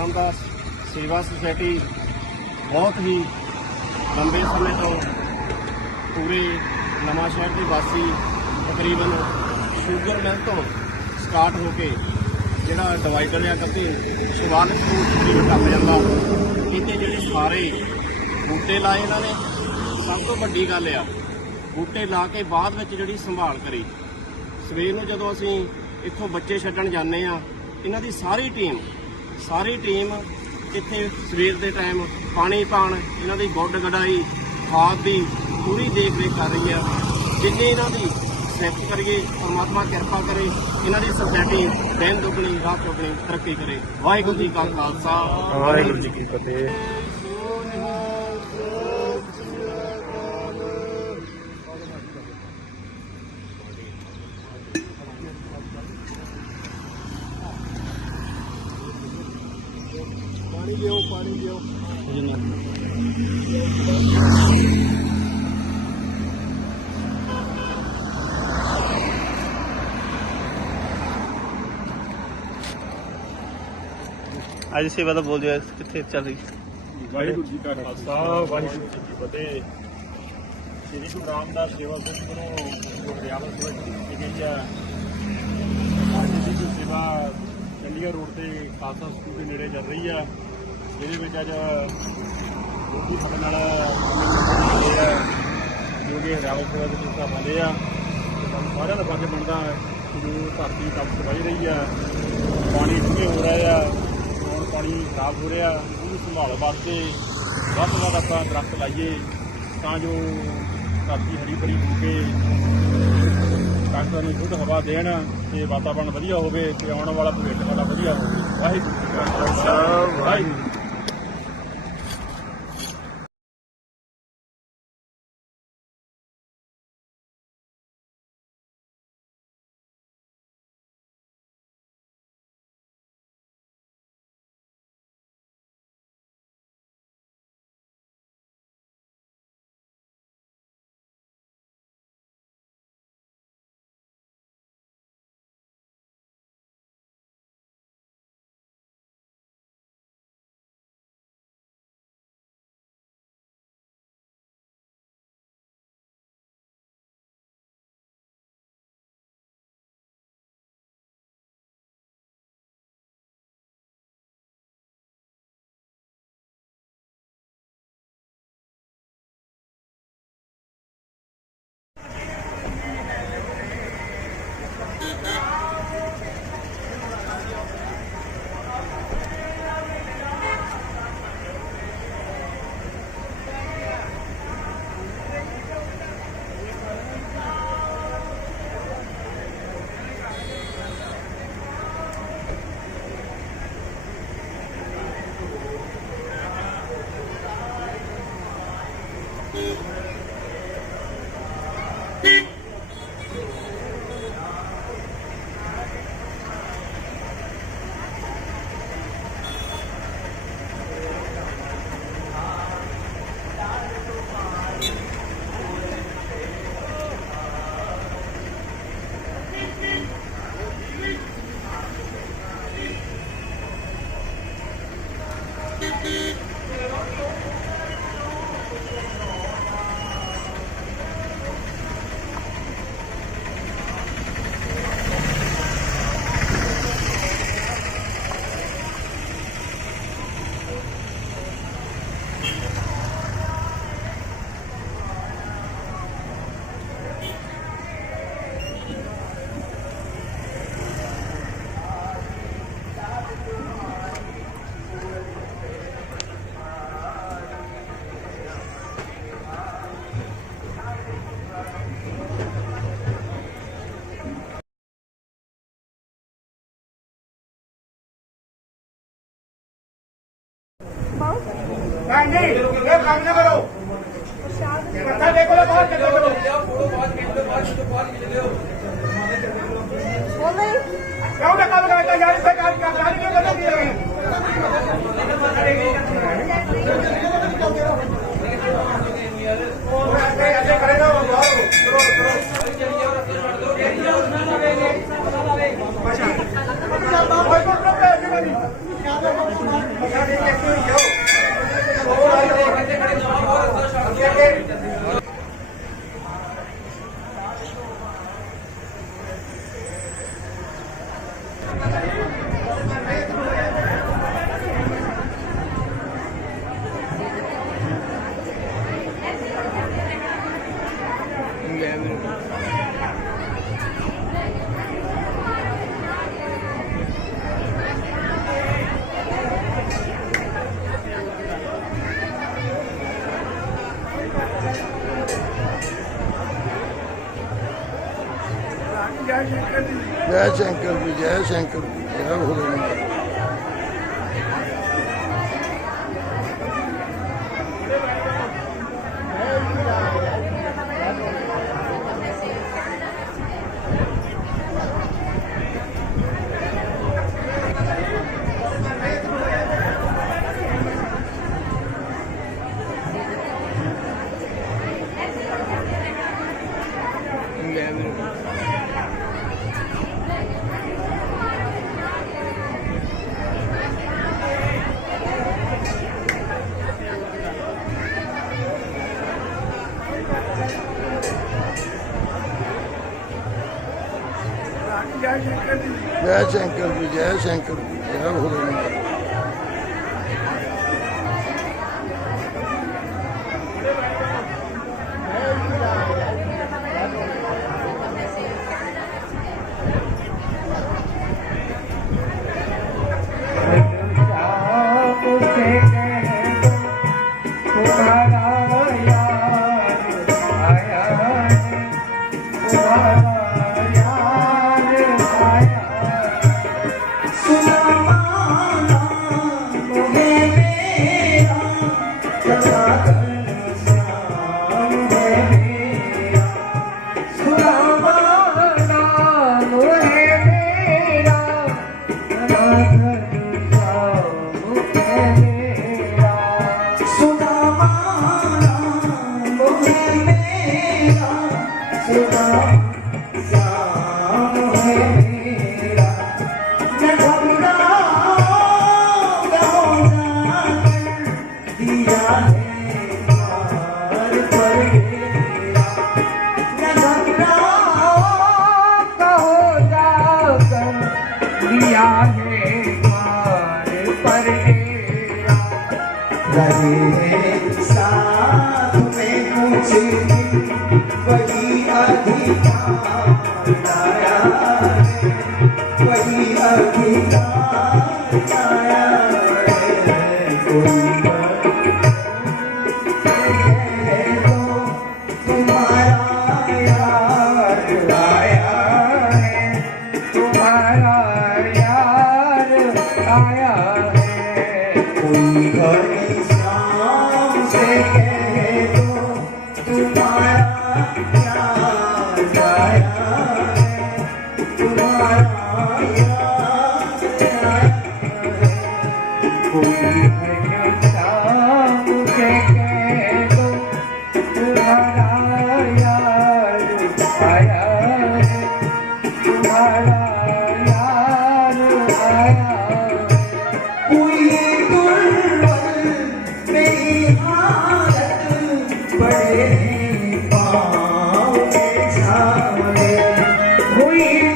ਰਾਮਦਾਸ ਸੇਵਾ ਸੁਸਾਇਟੀ ਬਹੁਤ ਹੀ ਲੰਬੇ ਸਮੇਂ ਤੋਂ ਪੂਰੇ ਨਵਾਂ ਸ਼ਹਿਰ ਦੇ ਵਾਸੀ ਤਕਰੀਬਨ ਸ਼ੂਗਰ ਮਿਲ ਤੋਂ ਸਟਾਰਟ ਹੋ ਕੇ ਜਿਹੜਾ ਡਿਵਾਈਡਰ ਆ ਕੱਪੇ ਸ਼ਿਵਾਲਿਕ ਤੋਂ ਤਕਰੀਬਨ ਟੱਪ ਜਾਂਦਾ। ਇਹਦੇ ਜਿਹੜੇ ਸਾਰੇ ਬੂਟੇ ਲਾਏ ਇਹਨਾਂ ਨੇ, ਸਭ ਤੋਂ ਵੱਡੀ ਗੱਲ ਆ, ਬੂਟੇ ਲਾ ਕੇ ਬਾਅਦ ਵਿੱਚ ਜਿਹੜੀ ਸੰਭਾਲ ਕਰੀ। ਸਵੇਰ ਨੂੰ ਜਦੋਂ ਅਸੀਂ ਇੱਥੋਂ ਬੱਚੇ ਛੱਡਣ ਜਾਂਦੇ ਆ ਇਹਨਾਂ ਦੀ ਸਾਰੀ ਟੀਮ ਸਾਰੀ ਟੀਮ ਇੱਥੇ ਸਵੇਰ ਦੇ ਟਾਈਮ ਪਾਣੀ ਪਾਣ, ਇਹਨਾਂ ਦੀ ਗੁੱਡ ਗਡਾਈ ਖਾਦ ਦੀ ਪੂਰੀ ਦੇਖ ਰੇਖ ਕਰ ਰਹੀ ਹੈ ਜਿੰਨੇ ਇਹਨਾਂ ਦੀ ਸਿਫਤ ਕਰੀਏ, ਪਰਮਾਤਮਾ ਕਿਰਪਾ ਕਰੇ, ਇਹਨਾਂ ਦੀ ਸੁਸਾਇਟੀ ਦਿਨ ਦੁਗਣੀ, ਰਾਤ ਚੌਗਣੀ ਤਰੱਕੀ ਕਰੇ। ਵਾਹਿਗੁਰੂ ਜੀ ਕਾ ਖਾਲਸਾ। ਵਾਹਿਗੁਰੂ ਜੀ ਕੀ ਫਤਿਹ। ਪਾਣੀ ਦਿਓ ਪਾਣੀ ਦਿਓ। ਅੱਜ ਸੇਵਾ ਦਾ ਬੋਲ ਦਿਓ ਕਿੱਥੇ ਚੱਲ ਰਹੀ? ਵਾਹਿਗੁਰੂ ਜੀ ਕਾ ਖਾਲਸਾ ਵਾਹਿਗੁਰੂ ਜੀ ਕੀ ਫਤਿਹ। ਸ੍ਰੀ ਗੁਰੂ ਰਾਮਦਾਸ ਸੇਵਾ ਸੰਘ ਵੱਲੋਂ ਗੁਰਦਿਆਲਾ ਸੇਵਾ ਕੀਤੀ ਗਈ ਹੈ। ਅੱਜ ਦੀ ਜੋ ਸੇਵਾ ਚੰਡੀਗੜ੍ਹ ਰੋਡ ਤੇ ਖਾਲਸਾ ਸਕੂਲ ਦੇ ਨੇੜੇ ਚੱਲ ਰਹੀ ਹੈ। ਇਹਦੇ ਵਿੱਚ ਅੱਜ ਲੋਕੀ ਸਾਡੇ ਨਾਲ ਹੋਏ ਆ, ਜੋ ਕਿ ਹਰਿਆਣਾ ਦੇ ਹਿੱਸਾ ਪਾਉਂਦੇ ਆ। ਤੇ ਸਾਨੂੰ ਸਾਰਿਆਂ ਦਾ ਫਰਜ਼ ਬਣਦਾ ਜੋ ਧਰਤੀ ਕੰਮ ਸਵਾਈ ਰਹੀ ਆ, ਪਾਣੀ ਡੂੰਘੇ ਹੋ ਰਹੇ ਆ, ਹੁਣ ਪਾਣੀ ਖਰਾਬ ਹੋ ਰਿਹਾ, ਉਹਨੂੰ ਸੰਭਾਲ ਵਾਸਤੇ ਵੱਧ ਤੋਂ ਵੱਧ ਆਪਾਂ ਦਰਖਤ ਲਾਈਏ, ਤਾਂ ਜੋ ਧਰਤੀ ਹਰੀ ਭਰੀ ਹੋ ਕੇ ਕਾਕਾਂ ਨੂੰ ਸ਼ੁੱਧ ਹਵਾ ਦੇਣ ਤੇ ਵਾਤਾਵਰਣ ਵਧੀਆ ਹੋਵੇ ਤੇ ਆਉਣ ਵਾਲਾ ਭਵਿੱਖ ਸਾਡਾ ਵਧੀਆ ਹੋਵੇ। ਵਾਹਿਗੁਰੂ ਵਾਹਿਗੁਰੂ ਕੀ ਫਤਿਹ। ਨਹੀਂ ਇਹ ਕੰਮ ਨਾ ਕਰੋ ਮੱਥਾ ਦੇਖੋ ਨਾ ਬਾਹਰ ਚੱਲੋ ਕਰੋ ਕਿਉਂ ਨਾ ਕੰਮ ਕਰਦਾ ਯਾਰ ਇੱਥੇ ਕੰਮ ਕਰਦਾ ਨਹੀਂ ਕਿਉਂ ਕਰਦਾ ਨਹੀਂ ਉਹ ਐਸੇ ਐਸੇ ਕਰੇਗਾ ਉਹ ਬਾਹਰ ਚਲੋ ਚਲੋ ਕੋਈ ਕੋਈ ਪ੍ਰੋਬਲਮ ਹੈ ਨਹੀਂ ਮੱਥਾ ਦੇਖ ਕੇ ਕਿਉਂ ਜਾਓ ਉਹ ਆ ਜਾਓ ਅੱਗੇ ਖੜੇ ਜਾਓ ਅੱਗੇ ਅੱਗੇ ਜੈ ਜੈ I रहे हैं साथ में कुछ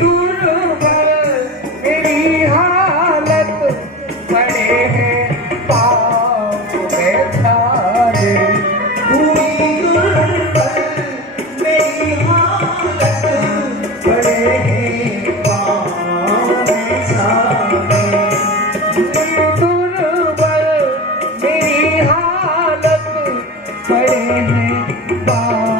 ਦੁਰਬਲ ਮੇਰੀ ਹਾਲਤ ਬੜੇ ਹੇ ਪਾ ਦੁਰਬਲ ਮੇਰੀ ਹਾਲਤ ਬੜੇ ਹੇ ਪਾ ਦੁਰਬਲ ਮੇਰੀ ਹਾਲਤ ਬੜੇ ਹੇ ਪਾ